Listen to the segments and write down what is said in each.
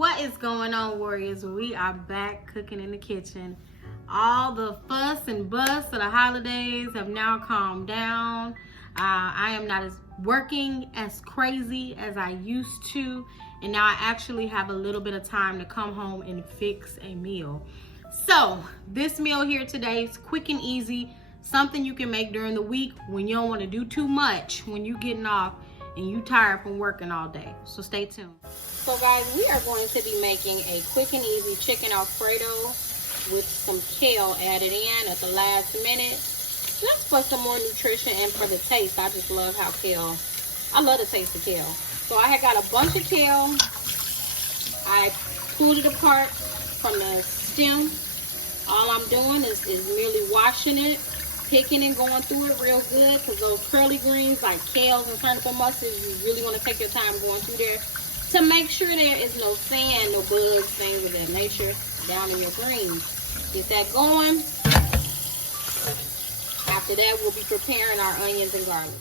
What is going on, warriors? We are back cooking in the kitchen. All the fuss and buzz of the holidays have now calmed down. I am not working as crazy as I used to, and now I actually have a little bit of time to come home and fix a meal. So this meal here today is quick and easy, something you can make during the week when you don't want to do too much when you're getting off and you tired from working all day. So stay tuned. So guys, we are going to be making a quick and easy chicken Alfredo with some kale added in at the last minute, just for some more nutrition and for the taste. I just love how kale, I love the taste of kale. So I had got a bunch of kale. I pulled it apart from the stem. All I'm doing is merely washing it, picking and going through it real good, because those curly greens like kales and turnip and mustard, you really want to take your time going through there to make sure there is no sand, no bugs, things of that nature down in your greens. Get that going. After that, we'll be preparing our onions and garlic.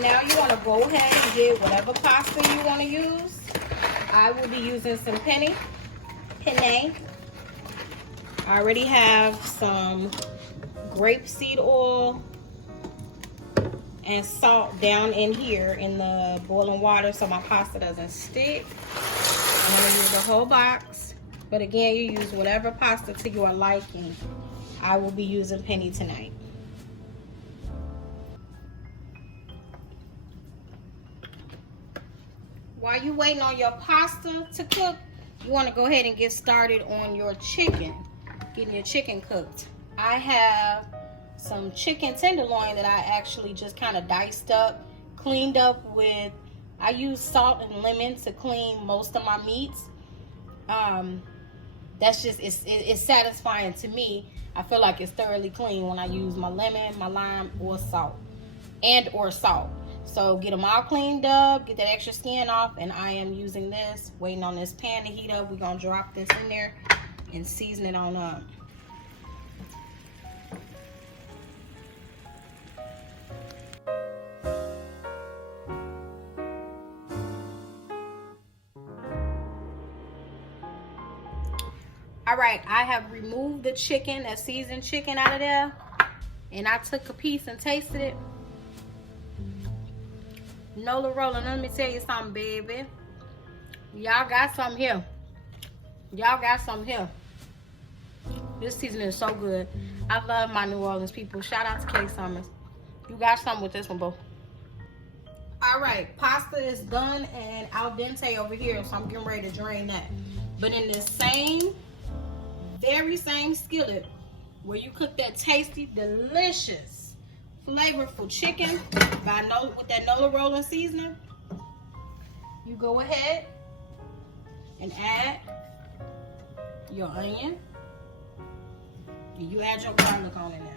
Now you want to go ahead and get whatever pasta you want to use. I will be using some penne. I already have some grapeseed oil and salt down in here in the boiling water so my pasta doesn't stick. I'm going to use the whole box. But again, you use whatever pasta to your liking. I will be using penne tonight. While you're waiting on your pasta to cook, you want to go ahead and get started on your chicken, getting your chicken cooked. I have some chicken tenderloin that I actually just kind of diced up, cleaned up with, I use salt and lemon to clean most of my meats. That's just, it's satisfying to me. I feel like it's thoroughly clean when I use my lemon, my lime, or salt. So get them all cleaned up, get that extra skin off, and I am using this, waiting on this pan to heat up. We're going to drop this in there and season it on up. All right, I have removed the chicken, that seasoned chicken out of there, and I took a piece and tasted it. Nola rolling, let me tell you something, baby. Y'all got something here. Y'all got something here. This seasoning is so good. I love my New Orleans people. Shout out to Kale Summers. You got something with this one, boo. All right, pasta is done and al dente over here, so I'm getting ready to drain that. But in this very same skillet where you cook that tasty, delicious, flavorful chicken with that Nola rolling seasoning, you go ahead and add your onion and you add your garlic on in there.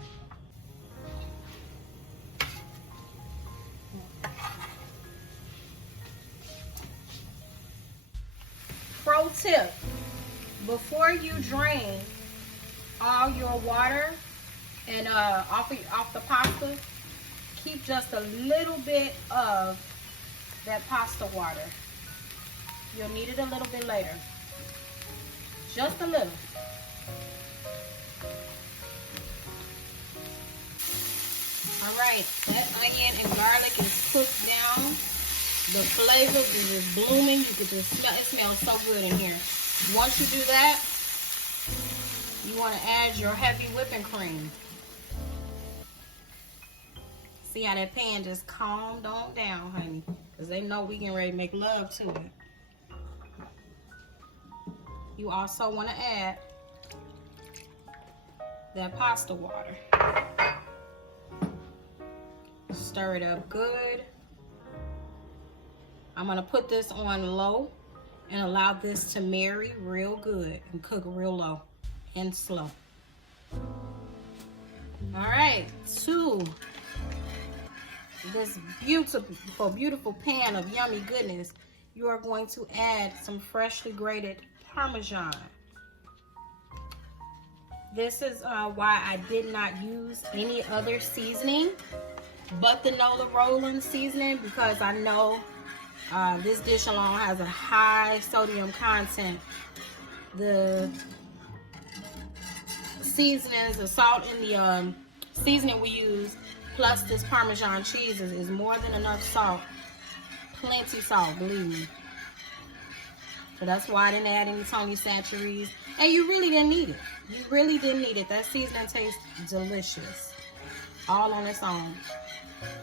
Pro tip: before you drain all your water and off the pasta, keep just a little bit of that pasta water. You'll need it a little bit later. Just a little. All right, that onion and garlic is cooked down. The flavors is just blooming. You can just smell it. Smells so good in here. Once you do that, you want to add your heavy whipping cream. See how that pan just calmed on down, honey, because they know we getting ready to make love to it. You also want to add that pasta water. Stir it up good. I'm gonna put this on low and allow this to marry real good and cook real low and slow. All right, to this beautiful pan of yummy goodness, you are going to add some freshly grated Parmesan. This is why I did not use any other seasoning but the Nola Rolling seasoning, because I know this dish alone has a high sodium content. The seasonings, the salt in the seasoning we use, plus this Parmesan cheese is more than enough salt. Plenty salt, believe me. So that's why I didn't add any Tony Chachere's. And you really didn't need it. You really didn't need it. That seasoning tastes delicious, all on its own.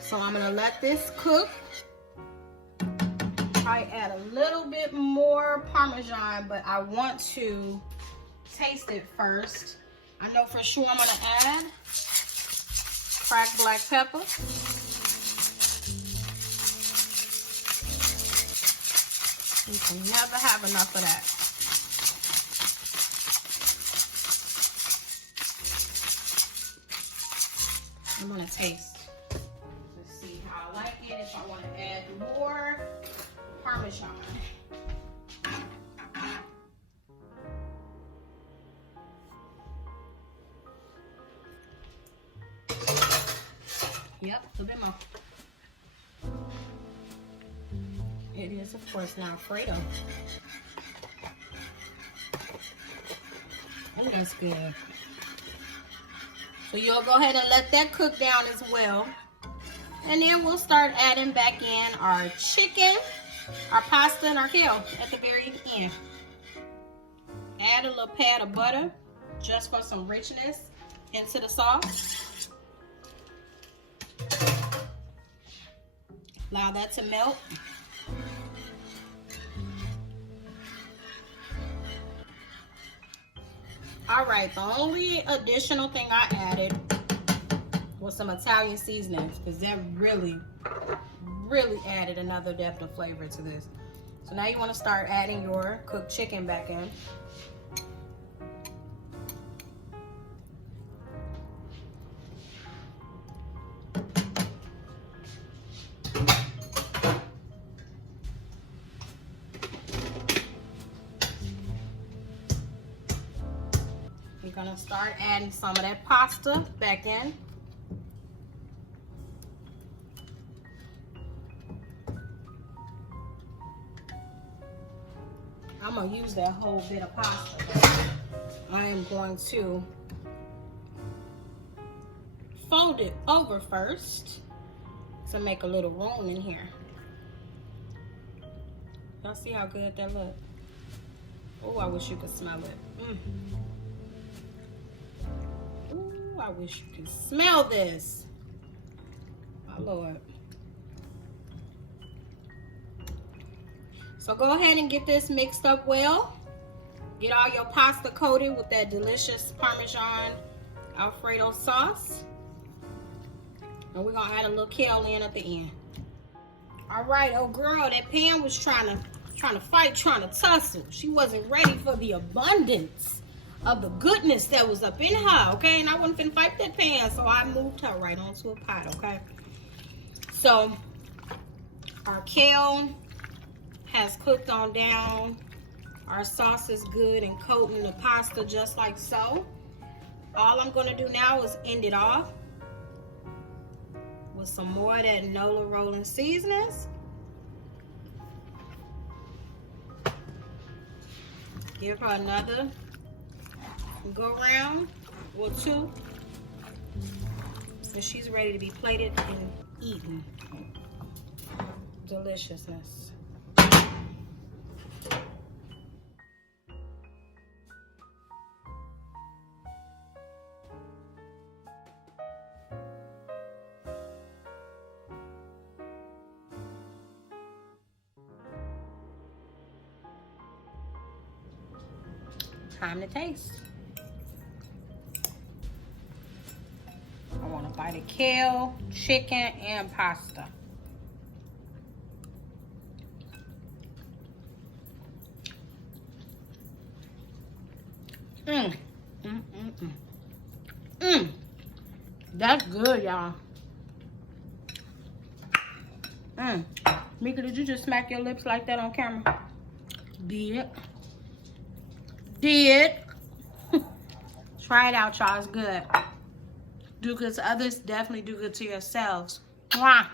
So I'm gonna let this cook. I add a little bit more Parmesan, but I want to taste it first. I know for sure I'm gonna add cracked black pepper. You can never have enough of that. I'm gonna taste to see how I like it, if I want to add more Parmesan. Yep, a bit more. It is, of course, now Alfredo. Oh, that's good. So you'll go ahead and let that cook down as well. And then we'll start adding back in our chicken, our pasta, and our kale at the very end. Add a little pat of butter just for some richness into the sauce. Allow that to melt. All right, the only additional thing I added was some Italian seasonings, because that really added another depth of flavor to this. So now you want to start adding your cooked chicken back in. You're gonna start adding some of that pasta back in. I'm gonna use that whole bit of pasta, but I am going to fold it over first to make a little room in here. Y'all see how good that looks? Oh, I wish you could smell it. Ooh, I wish you could smell this. My Lord. So go ahead and get this mixed up well. Get all your pasta coated with that delicious Parmesan Alfredo sauce. And we're gonna add a little kale in at the end. All right, oh girl, that pan was trying to fight, trying to tussle. She wasn't ready for the abundance of the goodness that was up in her, okay? And I wasn't finna fight that pan, so I moved her right onto a pot, okay? So our kale has cooked on down. Our sauce is good and coating the pasta just like so. All I'm gonna do now is end it off with some more of that Nola Rolling seasonings. Give her another go around or two, so she's ready to be plated and eaten. Deliciousness. Time to taste. I want to bite of kale, chicken, and pasta. Mm. That's good, y'all. Mika, did you just smack your lips like that on camera? Did. Try it out, y'all. It's good. Do good to others. Definitely do good to yourselves. Mwah.